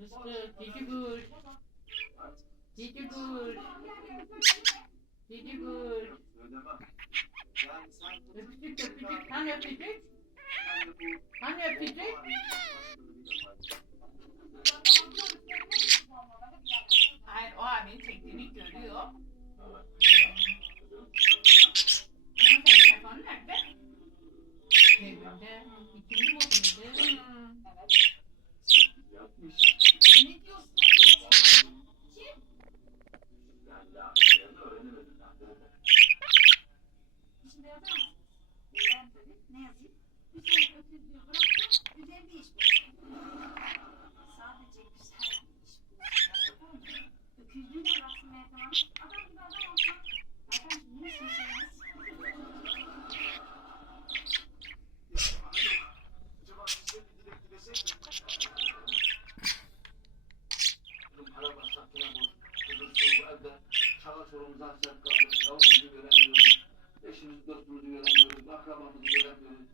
Mıstık, cici kuş. Cici kuş. Cici kuş. Öpücük öpücük. Hani Hani o abinin çektiğini görüyor. Ama senin telefonun nerede? İçinde yazar mısın? Ben tabii. Ne yazayım? Güzel ötüzlüğü bıraksa güzel bir iş bulsun. Sadece güzel bir iş bulsun. Öküzlüğü de bıraksın Hanım. Adam gibi adam olsa. Zaten şimdi ne şaşırırız. Acaba size bir dilek dilesek mi? Bizim para masrafına bu huzursuz evde çağır sorumuzu hasret kaldık. Yavrumu göremiyoruz. Eşimizi dostumuzu göremiyoruz. Akrabamızı göremiyoruz.